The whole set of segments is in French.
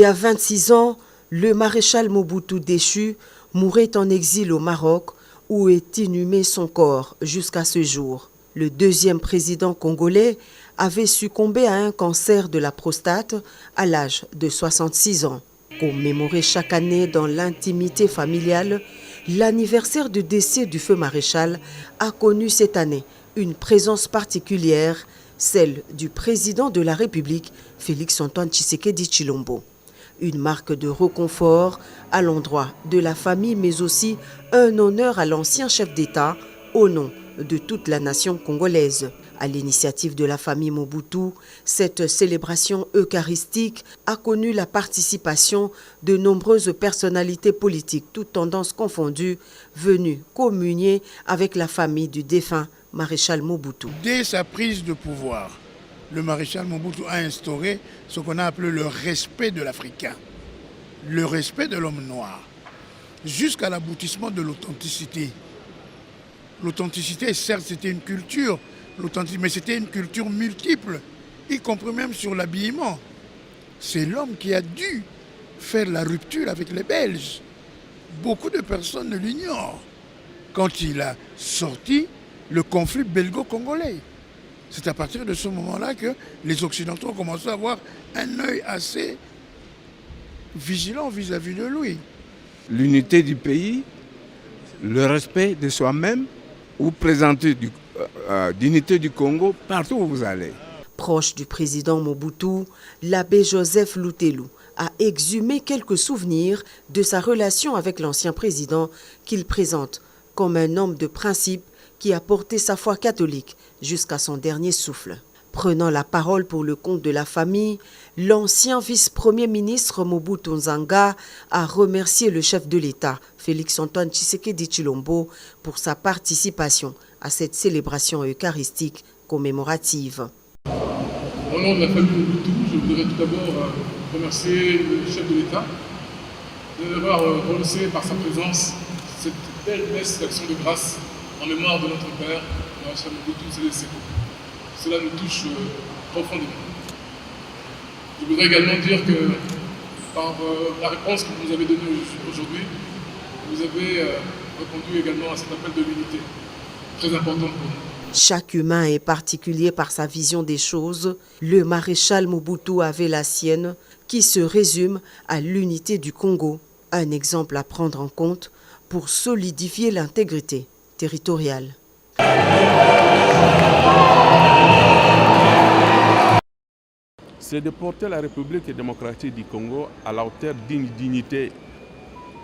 Et à 26 ans, le maréchal Mobutu déchu mourait en exil au Maroc où est inhumé son corps jusqu'à ce jour. Le deuxième président congolais avait succombé à un cancer de la prostate à l'âge de 66 ans. Commémoré chaque année dans l'intimité familiale, l'anniversaire du décès du feu maréchal a connu cette année une présence particulière, celle du président de la République, Félix-Antoine Tshisekedi Tshilombo. Une marque de réconfort à l'endroit de la famille, mais aussi un honneur à l'ancien chef d'État au nom de toute la nation congolaise. À l'initiative de la famille Mobutu, cette célébration eucharistique a connu la participation de nombreuses personnalités politiques, toutes tendances confondues, venues communier avec la famille du défunt maréchal Mobutu. Dès sa prise de pouvoir, le maréchal Mobutu a instauré ce qu'on a appelé le respect de l'Africain, le respect de l'homme noir, jusqu'à l'aboutissement de l'authenticité. L'authenticité, certes, c'était une culture, mais c'était une culture multiple, y compris même sur l'habillement. C'est l'homme qui a dû faire la rupture avec les Belges. Beaucoup de personnes ne l'ignorent. Quand il a sorti le conflit belgo-congolais. C'est à partir de ce moment-là que les Occidentaux ont commencé à avoir un œil assez vigilant vis-à-vis de lui. L'unité du pays, le respect de soi-même, vous présentez l'unité du Congo partout où vous allez. Proche du président Mobutu, l'abbé Joseph Lutelou a exhumé quelques souvenirs de sa relation avec l'ancien président qu'il présente comme un homme de principe qui a porté sa foi catholique jusqu'à son dernier souffle. Prenant la parole pour le compte de la famille, l'ancien vice-premier ministre Mobutu Nzanga a remercié le chef de l'État, Félix-Antoine Tshisekedi Tshilombo, pour sa participation à cette célébration eucharistique commémorative. Au nom de la famille Mobutu, je voudrais tout d'abord remercier le chef de l'État d'avoir renoncé par sa présence cette belle messe d'action de grâce en mémoire de notre père, le maréchal Mobutu Sese Seko. Cela nous touche profondément. Je voudrais également dire que par la réponse que vous nous avez donnée aujourd'hui, vous avez répondu également à cet appel de l'unité, très important pour nous. Chaque humain est particulier par sa vision des choses. Le maréchal Mobutu avait la sienne, qui se résume à l'unité du Congo, un exemple à prendre en compte pour solidifier l'intégrité territoriale. C'est de porter la République démocratique du Congo à la hauteur d'une dignité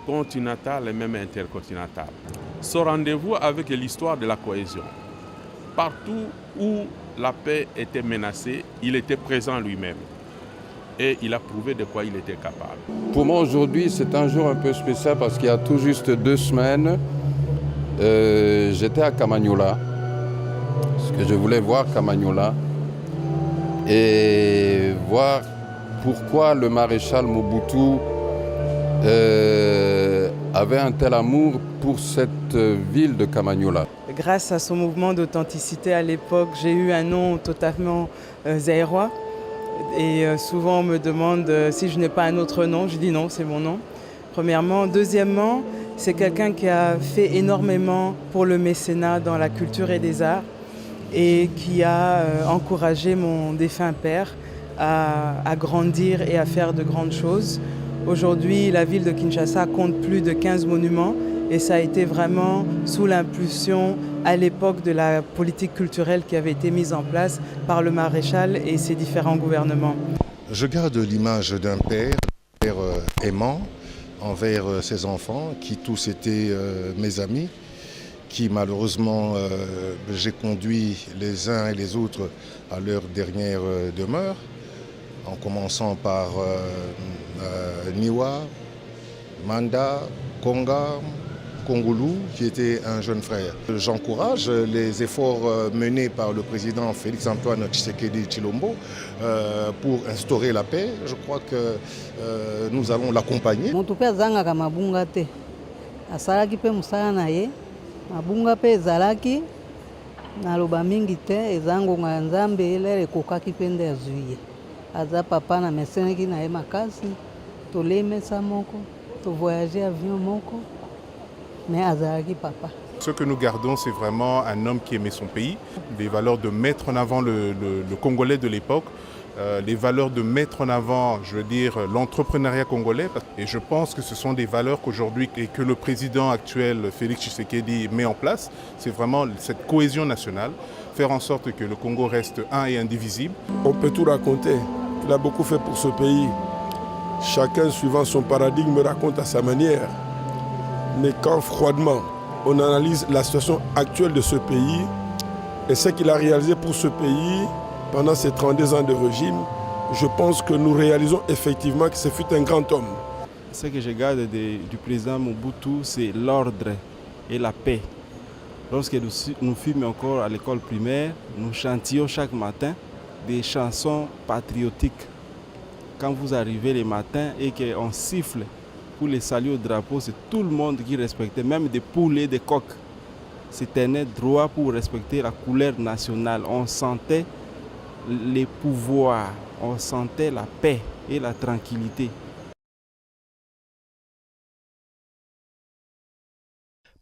continentale et même intercontinentale. Ce rendez-vous avec l'histoire de la cohésion. Partout où la paix était menacée, il était présent lui-même. Et il a prouvé de quoi il était capable. Pour moi aujourd'hui, c'est un jour un peu spécial parce qu'il y a tout juste 2 semaines, j'étais à Kamanyola, parce que je voulais voir Kamanyola et voir pourquoi le maréchal Mobutu avait un tel amour pour cette ville de Kamanyola. Grâce à son mouvement d'authenticité à l'époque, j'ai eu un nom totalement zaïrois. Et souvent on me demande si je n'ai pas un autre nom. Je dis non, c'est mon nom, premièrement. Deuxièmement, c'est quelqu'un qui a fait énormément pour le mécénat dans la culture et des arts et qui a encouragé mon défunt père à grandir et à faire de grandes choses. Aujourd'hui, la ville de Kinshasa compte plus de 15 monuments et ça a été vraiment sous l'impulsion à l'époque de la politique culturelle qui avait été mise en place par le maréchal et ses différents gouvernements. Je garde l'image d'un père aimant envers ses enfants, qui tous étaient mes amis, qui malheureusement j'ai conduit les uns et les autres à leur dernière demeure, en commençant par Niwa, Manda, Konga, Kongulu, qui était un jeune frère. J'encourage les efforts menés par le président Félix-Antoine Tshisekedi Tshilombo pour instaurer la paix. Je crois que nous allons l'accompagner. Mabunga pe ezalaki naloba mingi te ezangonga ya Nzambe elele ekokaki mpe nde azwi ye aza papa na meseneki na ye makasi tolemesa moko, to voyager avion moko, mais azalaki papa. Ce que nous gardons, c'est vraiment un homme qui aimait son pays, des valeurs de mettre en avant le Congolais de l'époque, les valeurs de mettre en avant, je veux dire, l'entrepreneuriat congolais. Et je pense que ce sont des valeurs qu'aujourd'hui, et que le président actuel, Félix Tshisekedi, met en place. C'est vraiment cette cohésion nationale, faire en sorte que le Congo reste un et indivisible. On peut tout raconter. Il a beaucoup fait pour ce pays. Chacun, suivant son paradigme, raconte à sa manière. Mais quand froidement, on analyse la situation actuelle de ce pays et ce qu'il a réalisé pour ce pays pendant ces 32 ans de régime, je pense que nous réalisons effectivement que ce fut un grand homme. Ce que je garde du président Mobutu, c'est l'ordre et la paix. Lorsque nous fûmes encore à l'école primaire, nous chantions chaque matin des chansons patriotiques. Quand vous arrivez le matin et qu'on siffle pour les saluer au drapeau, c'est tout le monde qui respectait, même des poules et des coqs. C'était un droit pour respecter la couleur nationale. On sentait les pouvoirs, on sentait la paix et la tranquillité.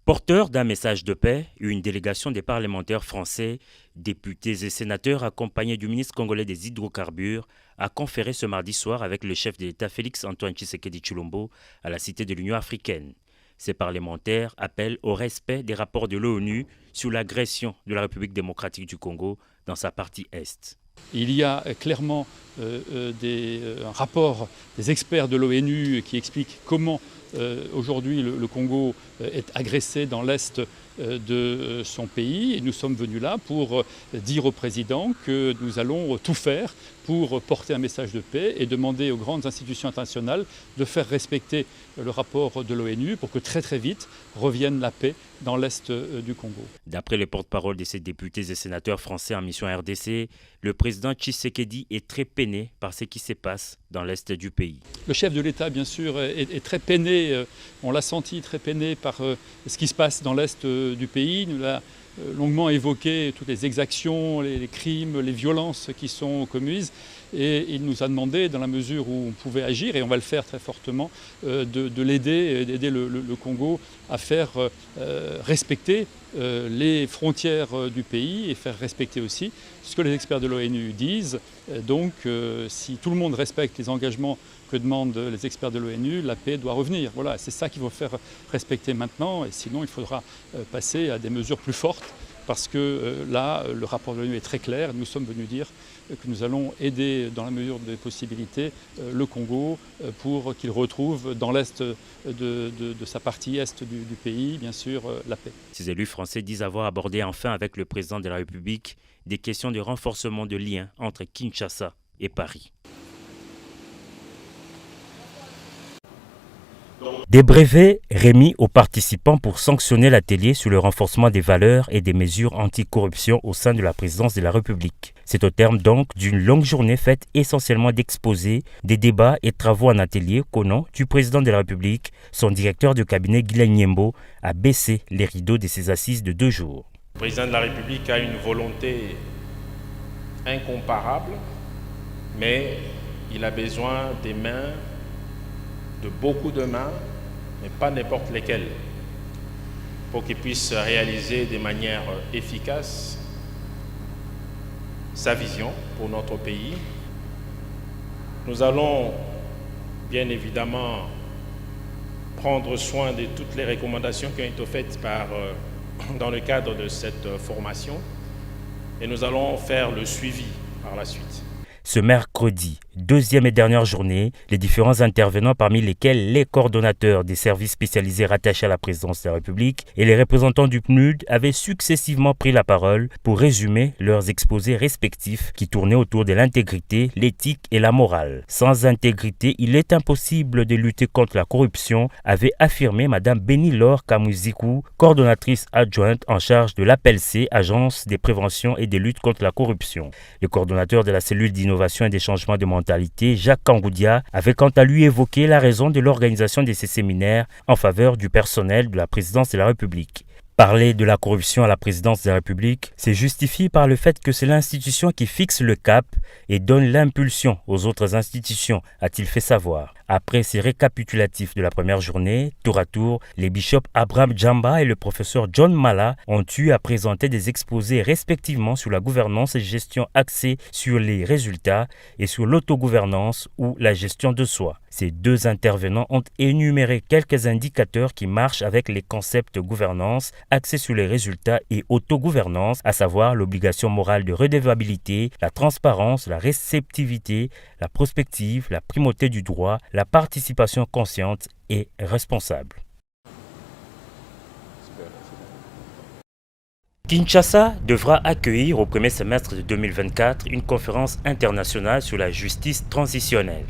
Porteur d'un message de paix, une délégation des parlementaires français, députés et sénateurs accompagnés du ministre congolais des hydrocarbures a conféré ce mardi soir avec le chef de l'État Félix-Antoine Tshisekedi Tshilombo à la Cité de l'Union africaine. Ces parlementaires appellent au respect des rapports de l'ONU sur l'agression de la République démocratique du Congo dans sa partie Est. Il y a clairement un rapport des experts de l'ONU qui explique comment aujourd'hui le Congo est agressé dans l'Est de son pays. Et nous sommes venus là pour dire au président que nous allons tout faire pour porter un message de paix et demander aux grandes institutions internationales de faire respecter le rapport de l'ONU pour que très très vite revienne la paix dans l'Est du Congo. D'après le porte-parole de ces députés et sénateurs français en mission RDC, le président Tshisekedi est très peiné par ce qui se passe dans l'Est du pays. Le chef de l'État, bien sûr, est très peiné, on l'a senti très peiné par ce qui se passe dans l'Est du pays. Il nous l'a longuement évoqué, toutes les exactions, les crimes, les violences qui sont commises. Et il nous a demandé, dans la mesure où on pouvait agir, et on va le faire très fortement, de l'aider, d'aider le Congo à faire respecter les frontières du pays et faire respecter aussi ce que les experts de l'ONU disent. Donc, si tout le monde respecte les engagements que demandent les experts de l'ONU, la paix doit revenir. Voilà, c'est ça qu'il faut faire respecter maintenant, et sinon il faudra passer à des mesures plus fortes, parce que là, le rapport de l'ONU est très clair. Nous sommes venus dire que nous allons aider, dans la mesure des possibilités, le Congo pour qu'il retrouve dans l'Est de sa partie Est du pays, bien sûr, la paix. Ces élus français disent avoir abordé enfin avec le président de la République des questions de renforcement de liens entre Kinshasa et Paris. Des brevets remis aux participants pour sanctionner l'atelier sur le renforcement des valeurs et des mesures anticorruption au sein de la présidence de la République. C'est au terme donc d'une longue journée faite essentiellement d'exposés, des débats et travaux en atelier qu'au nom du président de la République, son directeur de cabinet Guilain Nyembo a baissé les rideaux de ses assises de 2 jours. Le président de la République a une volonté incomparable, mais il a besoin des mains, de beaucoup de mains, mais pas n'importe lesquelles, pour qu'il puisse réaliser de manière efficace sa vision pour notre pays. Nous allons bien évidemment prendre soin de toutes les recommandations qui ont été faites dans le cadre de cette formation, et nous allons faire le suivi par la suite. Ce mercredi, 2e et dernière journée, les différents intervenants, parmi lesquels les coordonnateurs des services spécialisés rattachés à la présidence de la République et les représentants du PNUD, avaient successivement pris la parole pour résumer leurs exposés respectifs qui tournaient autour de l'intégrité, l'éthique et la morale. Sans intégrité, il est impossible de lutter contre la corruption, avait affirmé Mme Benny-Laure Kamuzikou, coordonnatrice adjointe en charge de l'APELC, Agence des préventions et des luttes contre la corruption. Le coordonnateur de la cellule d'innovation et des changements de mentalité, Jacques Kangoudia, avait quant à lui évoqué la raison de l'organisation de ces séminaires en faveur du personnel de la présidence de la République. Parler de la corruption à la présidence de la République, c'est justifié par le fait que c'est l'institution qui fixe le cap et donne l'impulsion aux autres institutions, a-t-il fait savoir. Après ces récapitulatifs de la première journée, tour à tour, les bishops Abraham Djamba et le professeur John Mala ont eu à présenter des exposés respectivement sur la gouvernance et gestion axée sur les résultats et sur l'autogouvernance ou la gestion de soi. Ces deux intervenants ont énuméré quelques indicateurs qui marchent avec les concepts de gouvernance axés sur les résultats et autogouvernance, à savoir l'obligation morale de redevabilité, la transparence, la réceptivité, la prospective, la primauté du droit, la participation consciente et responsable. Kinshasa devra accueillir au premier semestre de 2024 une conférence internationale sur la justice transitionnelle.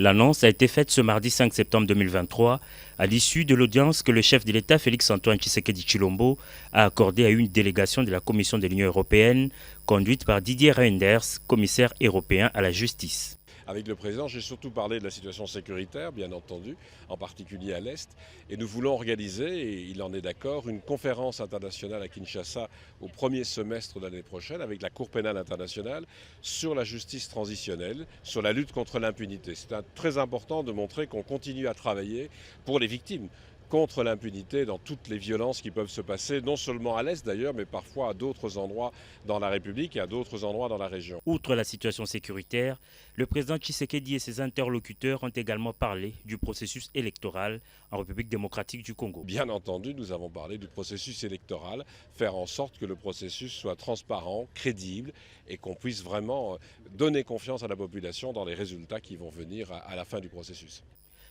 L'annonce a été faite ce mardi 5 septembre 2023 à l'issue de l'audience que le chef de l'État Félix-Antoine Tshisekedi Tshilombo a accordée à une délégation de la Commission de l'Union européenne conduite par Didier Reynders, commissaire européen à la justice. Avec le président, j'ai surtout parlé de la situation sécuritaire, bien entendu, en particulier à l'Est. Et nous voulons organiser, et il en est d'accord, une conférence internationale à Kinshasa au premier semestre de l'année prochaine avec la Cour pénale internationale sur la justice transitionnelle, sur la lutte contre l'impunité. C'est très important de montrer qu'on continue à travailler pour les victimes, contre l'impunité dans toutes les violences qui peuvent se passer, non seulement à l'Est d'ailleurs, mais parfois à d'autres endroits dans la République et à d'autres endroits dans la région. Outre la situation sécuritaire, le président Tshisekedi et ses interlocuteurs ont également parlé du processus électoral en République démocratique du Congo. Bien entendu, nous avons parlé du processus électoral, faire en sorte que le processus soit transparent, crédible et qu'on puisse vraiment donner confiance à la population dans les résultats qui vont venir à la fin du processus.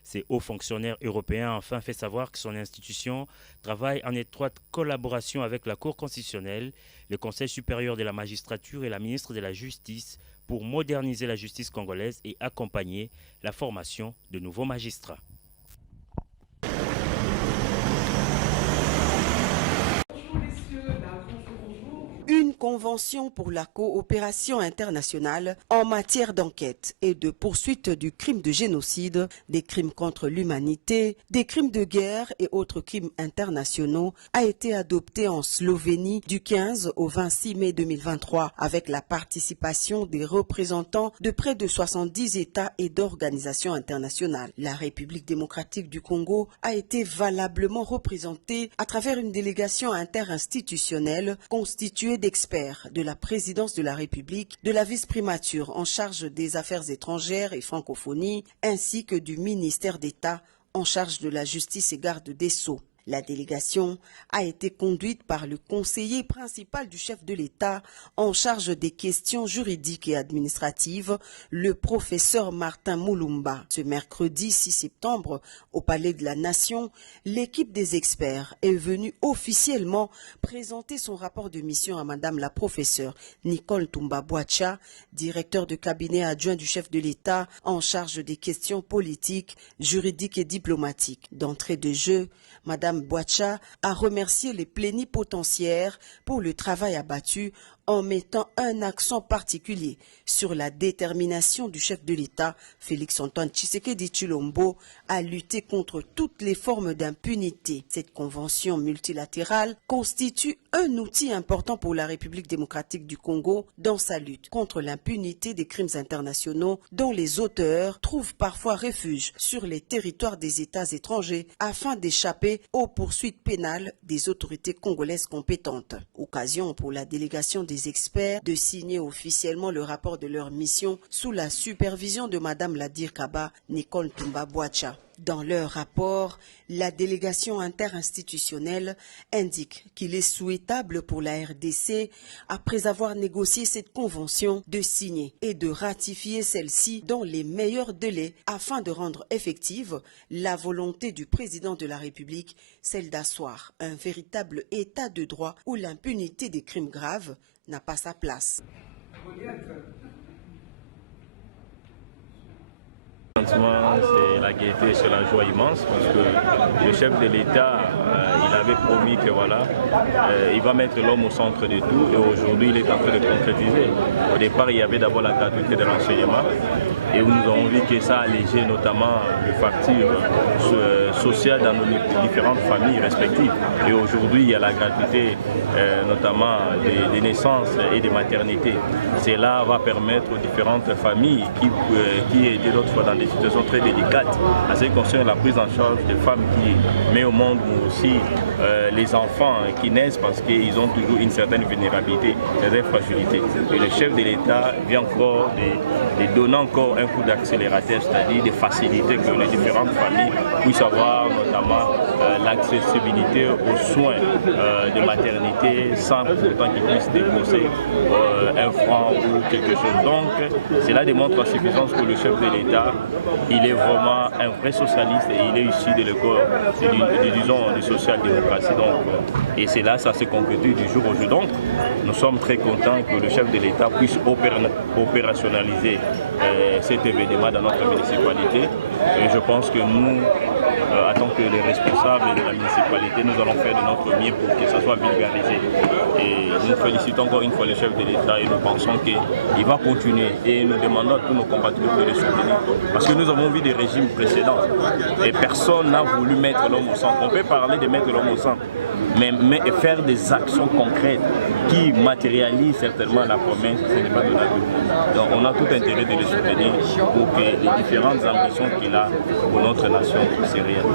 Ces hauts fonctionnaires européens ont enfin fait savoir que son institution travaille en étroite collaboration avec la Cour constitutionnelle, le Conseil supérieur de la magistrature et la ministre de la Justice pour moderniser la justice congolaise et accompagner la formation de nouveaux magistrats. Une convention pour la coopération internationale en matière d'enquête et de poursuite du crime de génocide, des crimes contre l'humanité, des crimes de guerre et autres crimes internationaux a été adoptée en Slovénie du 15 au 26 mai 2023 avec la participation des représentants de près de 70 États et d'organisations internationales. La République démocratique du Congo a été valablement représentée à travers une délégation interinstitutionnelle constituée d'experts de la présidence de la République, de la vice-primature en charge des affaires étrangères et francophonie, ainsi que du ministère d'État en charge de la justice et garde des Sceaux. La délégation a été conduite par le conseiller principal du chef de l'État en charge des questions juridiques et administratives, le professeur Martin Moulumba. Ce mercredi 6 septembre, au Palais de la Nation, l'équipe des experts est venue officiellement présenter son rapport de mission à Madame la professeure Nicole Tumba-Boacha, directeur de cabinet adjoint du chef de l'État en charge des questions politiques, juridiques et diplomatiques. D'entrée de jeu, Madame Boacha a remercié les plénipotentiaires pour le travail abattu en mettant un accent particulier sur la détermination du chef de l'État, Félix-Antoine Tshisekedi Tshilombo, à lutter contre toutes les formes d'impunité. Cette convention multilatérale constitue un outil important pour la République démocratique du Congo dans sa lutte contre l'impunité des crimes internationaux dont les auteurs trouvent parfois refuge sur les territoires des États étrangers afin d'échapper aux poursuites pénales des autorités congolaises compétentes. Occasion pour la délégation des experts de signer officiellement le rapport de leur mission sous la supervision de Madame la Dirkaba Nicole Tumba-Boacha. Dans leur rapport, la délégation interinstitutionnelle indique qu'il est souhaitable pour la RDC, après avoir négocié cette convention, de signer et de ratifier celle-ci dans les meilleurs délais afin de rendre effective la volonté du président de la République, celle d'asseoir un véritable état de droit où l'impunité des crimes graves n'a pas sa place. C'est la gaieté, c'est la joie immense parce que le chef de l'État, il avait promis que voilà, il va mettre l'homme au centre de tout et aujourd'hui il est en train de concrétiser. Au départ, il y avait d'abord la gratuité de l'enseignement et nous avons vu que ça allégeait notamment le facture sociale dans nos différentes familles respectives. Et aujourd'hui, il y a la gratuité notamment des naissances et des maternités. Cela va permettre aux différentes familles qui étaient d'autres fois dans des situation très délicate à ce qui concerne la prise en charge des femmes qui mettent au monde, mais aussi les enfants qui naissent parce qu'ils ont toujours une certaine vulnérabilité, des fragilités. Et le chef de l'État vient encore de donner encore un coup d'accélérateur, c'est-à-dire de faciliter que les différentes familles puissent avoir notamment l'accessibilité aux soins de maternité sans pourtant qu'ils puissent déposer un franc ou quelque chose. Donc cela démontre à suffisance que le chef de l'État, il est vraiment un vrai socialiste et il est issu de l'école, disons, de social-démocratie. Et c'est là, ça se concrétise du jour au jour. Donc nous sommes très contents que le chef de l'État puisse opérationnaliser cet événement dans notre municipalité. Et je pense que nous, en tant que les responsables de la municipalité, nous allons faire de notre mieux pour que ça soit vulgarisé. Et nous félicitons encore une fois le chef de l'État et nous pensons qu'il va continuer. Et nous demandons à tous nos compatriotes de le soutenir. Parce que nous avons vu des régimes précédents et personne n'a voulu mettre l'homme au centre. On peut parler de mettre l'homme au centre, mais faire des actions concrètes qui matérialisent certainement la promesse, ce n'est pas donné à tout le monde. Donc on a tout intérêt de le soutenir pour que les différentes ambitions qu'il a pour notre nation se réalisent.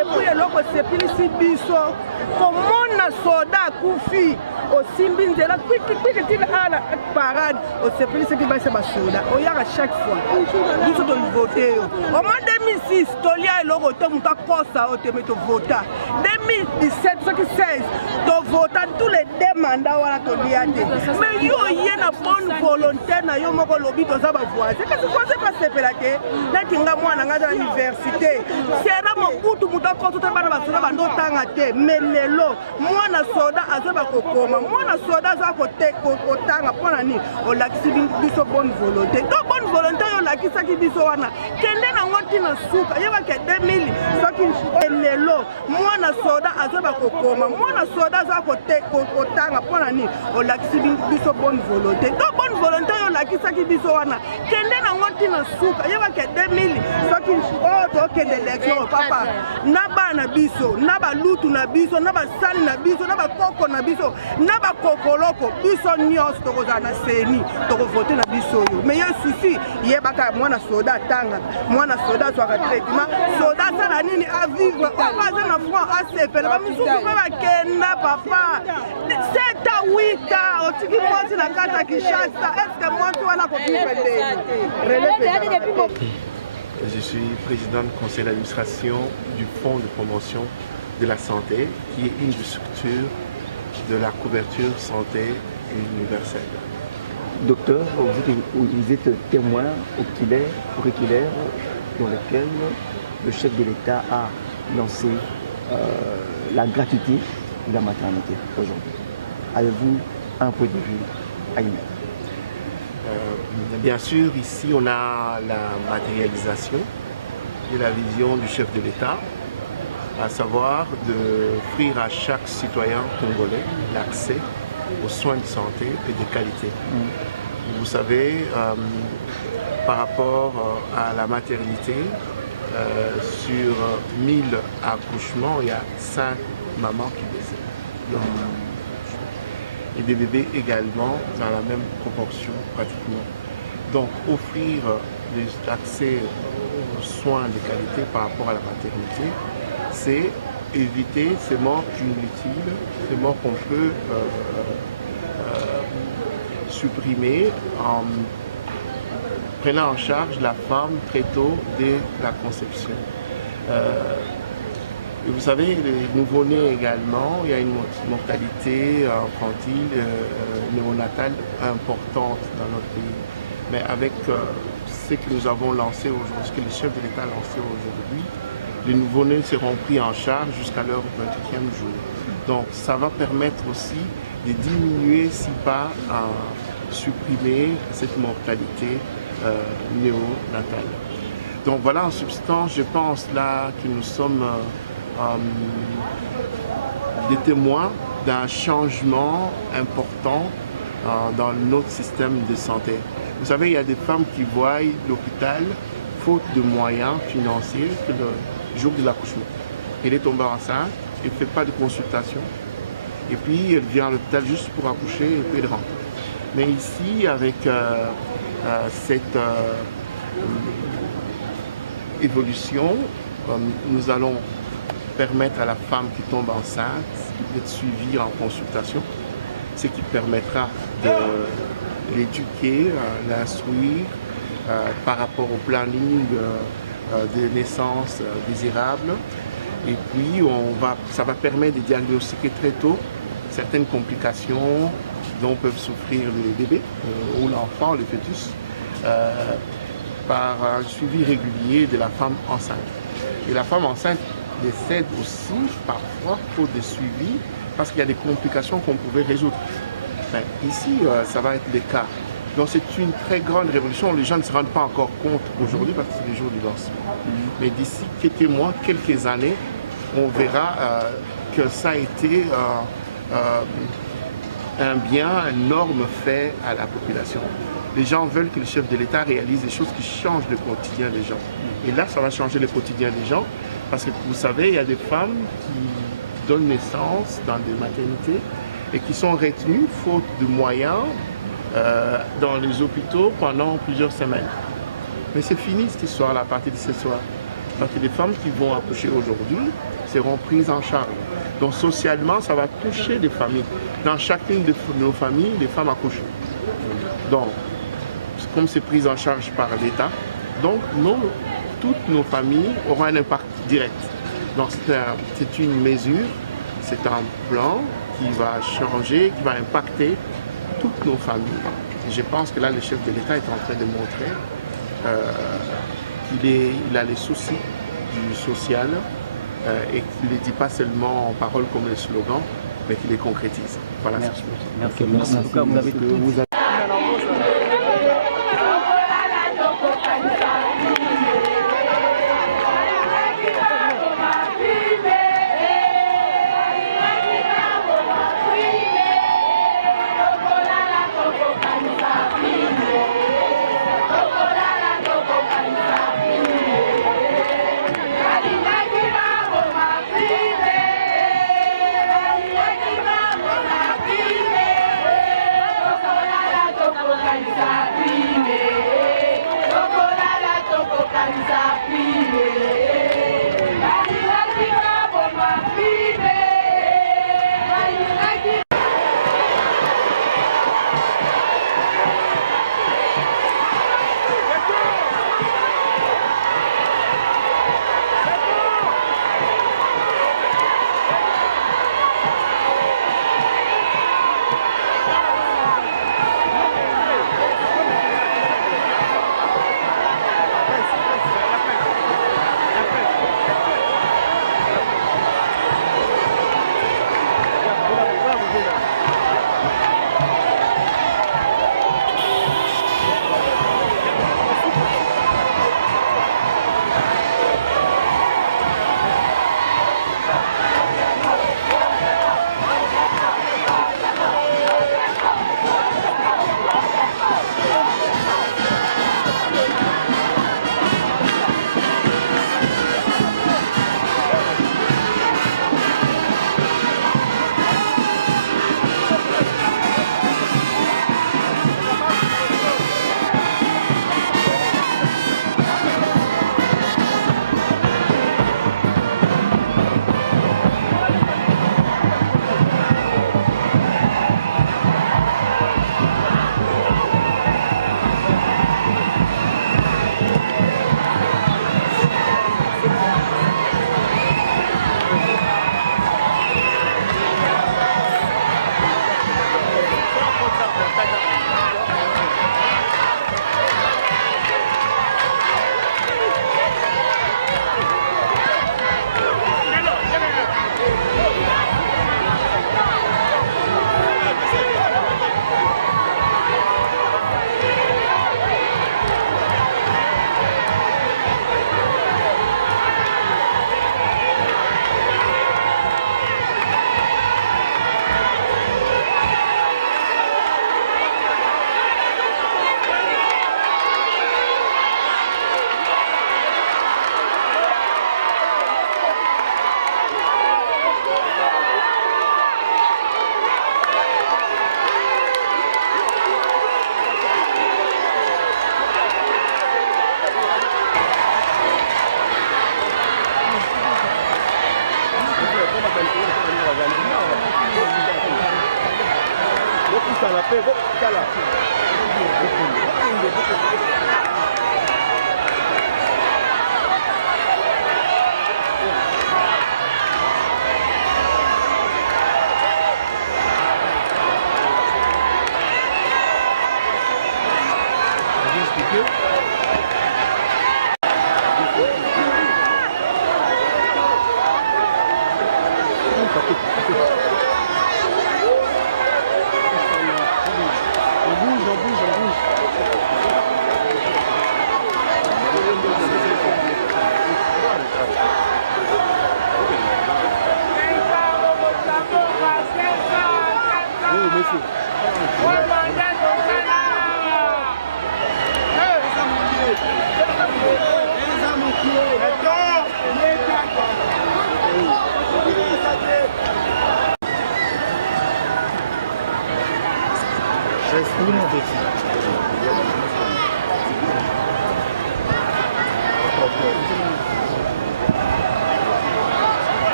epuye eloko sepelisi biso komona soda akufi osimbi nzela kwikitika ala parade osepelisi basi basoda oyaka chaque fois biso tolivote yo au moins 2006 tolia eloko te moto akosa oyo te me tovota 2017 soki 16 tovota tous les deux mandats wana tolia te mais yo oye na bonne volonté na yo moko lobi toza bavoise kasi voise pasepela te natinga mwana nga aza na université sera mobutu moto akosa te bana basoda bandotanga te mais lelo mwana soda aza bakokoma mwana soda aza kotanga mpona nini olakisi biso bonne volonté to bonne volonté oyo olakisaki biso wana kende nango ntina suka yebake 2000 soki lelo mwana soda aza bakokoma mwana soda aza kotanga mpona nini olakisi biso bonne volonté to bonne volonté oyo olakisaki biso wana kende nango ntina suka yebake 2000 soki oyo tokende élection papa na bana biso na balutu na biso na basali na biso na bakoko na biso na bakokoloko biso nyonso tokozala na seni tokovote na biso oyo mais yo susi yebaka mwana soda atanga mwana soda azwaka traitement soda asala nini avivre papa aza na front asepela bamisusu mpe bakenda papa 7 à 8 ans otiki mwasi na kati ya Kinshasa estce mwasi wana kovivre ndeni. Je suis président du conseil d'administration du Fonds de promotion de la santé, qui est une des structures de la couverture santé universelle. Docteur, vous êtes témoin auriculaire dans lequel le chef de l'État a lancé la gratuité de la maternité aujourd'hui. Avez-vous un point de vue à y mettre? Bien sûr, ici on a la matérialisation de la vision du chef de l'État, à savoir d'offrir à chaque citoyen congolais l'accès aux soins de santé et de qualité. Vous savez, par rapport à la maternité, sur 1000 accouchements, il y a 5 mamans qui décèdent. Et des bébés également dans la même proportion pratiquement. Donc offrir l'accès aux soins de qualité par rapport à la maternité, c'est éviter ces morts inutiles, ces morts qu'on peut supprimer en prenant en charge la femme très tôt dès la conception. Et vous savez, les nouveau-nés également, il y a une mortalité infantile, néonatale importante dans notre pays. Mais avec ce que nous avons lancé aujourd'hui, ce que le chef de l'État a lancé aujourd'hui, les nouveau-nés seront pris en charge jusqu'à leur 28e jour. Donc ça va permettre aussi de diminuer, si pas à supprimer cette mortalité néonatale. Donc voilà, en substance, je pense là que nous sommes des témoins d'un changement important dans notre système de santé. Vous savez, il y a des femmes qui voient l'hôpital faute de moyens financiers que le jour de l'accouchement. Elle est tombée enceinte, elle ne fait pas de consultation, et puis elle vient à l'hôpital juste pour accoucher et puis elle rentre. Mais ici, avec cette évolution, nous allons permettre à la femme qui tombe enceinte d'être suivie en consultation, ce qui permettra de l'éduquer, l'instruire par rapport au planning des naissances désirables. Et puis ça va permettre de diagnostiquer très tôt certaines complications dont peuvent souffrir les bébés ou l'enfant, le fœtus, par un suivi régulier de la femme enceinte. Et la femme enceinte décède aussi parfois faute de suivi parce qu'il y a des complications qu'on pouvait résoudre. Enfin, ici, ça va être le cas. Donc c'est une très grande révolution. Les gens ne se rendent pas encore compte aujourd'hui parce que c'est les jours du lancement. Mais d'ici quelques mois, quelques années, on verra que ça a été un bien énorme fait à la population. Les gens veulent que le chef de l'État réalise des choses qui changent le quotidien des gens. Et là, ça va changer le quotidien des gens parce que vous savez, il y a des femmes qui donnent naissance dans des maternités et qui sont retenues faute de moyens dans les hôpitaux pendant plusieurs semaines. Mais c'est fini cette histoire-là à partir de ce soir. Parce que les femmes qui vont accoucher aujourd'hui seront prises en charge. Donc socialement, ça va toucher les familles. Dans chacune de nos familles, les femmes accouchent. Donc, comme c'est pris en charge par l'État, donc toutes nos familles auront un impact direct. Donc c'est une mesure, c'est un plan qui va changer, qui va impacter toutes nos familles. Et je pense que là, le chef de l'État est en train de montrer qu'il a les soucis du social et qu'il ne les dit pas seulement en paroles comme les slogans, mais qu'il les concrétise. Voilà. Merci. En tout cas, vous avez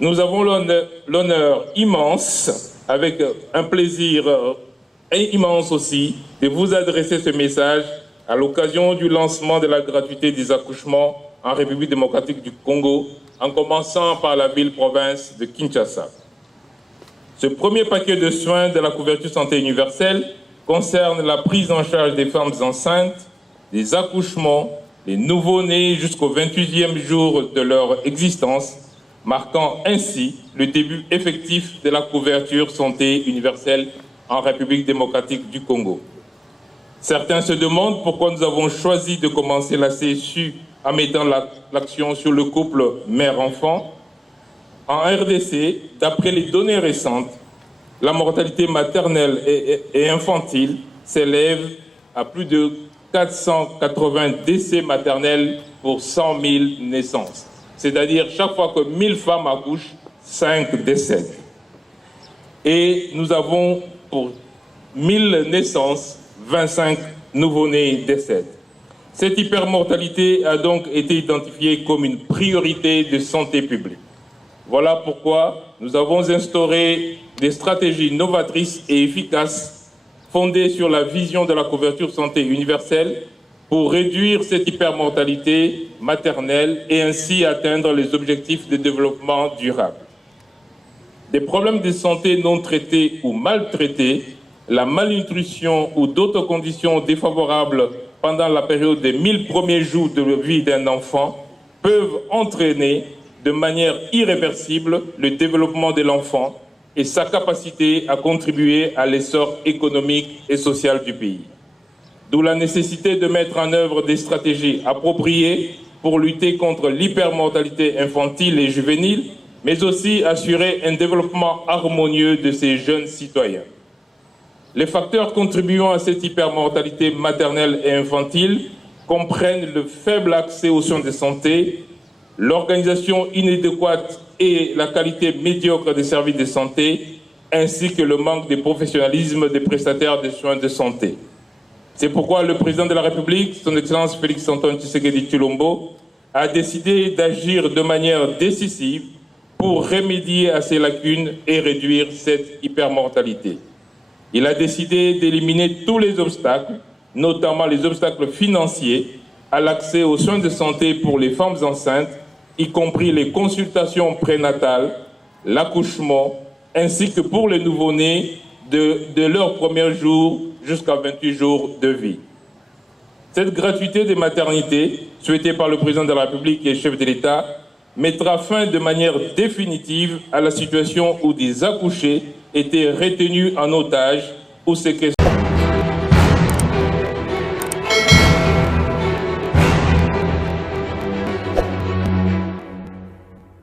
Nous avons l'honneur immense, avec un plaisir immense aussi, de vous adresser ce message à l'occasion du lancement de la gratuité des accouchements en République démocratique du Congo, en commençant par la ville-province de Kinshasa. Ce premier paquet de soins de la couverture santé universelle concerne la prise en charge des femmes enceintes, des accouchements, des nouveau-nés jusqu'au 28e jour de leur existence, marquant ainsi le début effectif de la couverture santé universelle en République démocratique du Congo. Certains se demandent pourquoi nous avons choisi de commencer la CSU en mettant l'action sur le couple mère-enfant. En RDC, d'après les données récentes, la mortalité maternelle et infantile s'élève à plus de 480 décès maternels pour 100 000 naissances. C'est-à-dire chaque fois que 1000 femmes accouchent, 5 décèdent. Et nous avons pour 1000 naissances, 25 nouveau-nés décèdent. Cette hypermortalité a donc été identifiée comme une priorité de santé publique. Voilà pourquoi nous avons instauré des stratégies novatrices et efficaces fondées sur la vision de la couverture santé universelle pour réduire cette hypermortalité maternelle et ainsi atteindre les objectifs de développement durable. Des problèmes de santé non traités ou mal traités, la malnutrition ou d'autres conditions défavorables pendant la période des 1000 premiers jours de vie d'un enfant peuvent entraîner de manière irréversible le développement de l'enfant et sa capacité à contribuer à l'essor économique et social du pays. D'où la nécessité de mettre en œuvre des stratégies appropriées pour lutter contre l'hypermortalité infantile et juvénile, mais aussi assurer un développement harmonieux de ces jeunes citoyens. Les facteurs contribuant à cette hypermortalité maternelle et infantile comprennent le faible accès aux soins de santé, l'organisation inadéquate et la qualité médiocre des services de santé, ainsi que le manque de professionnalisme des prestataires de soins de santé. C'est pourquoi le président de la République, son Excellence Félix-Antoine Tshisekedi Tshilombo, a décidé d'agir de manière décisive pour remédier à ces lacunes et réduire cette hypermortalité. Il a décidé d'éliminer tous les obstacles, notamment les obstacles financiers, à l'accès aux soins de santé pour les femmes enceintes, y compris les consultations prénatales, l'accouchement, ainsi que pour les nouveau-nés de leur premier jour jusqu'à 28 jours de vie. Cette gratuité des maternités, souhaitée par le président de la République et chef de l'État, mettra fin de manière définitive à la situation où des accouchés étaient retenus en otage ou séquestrés.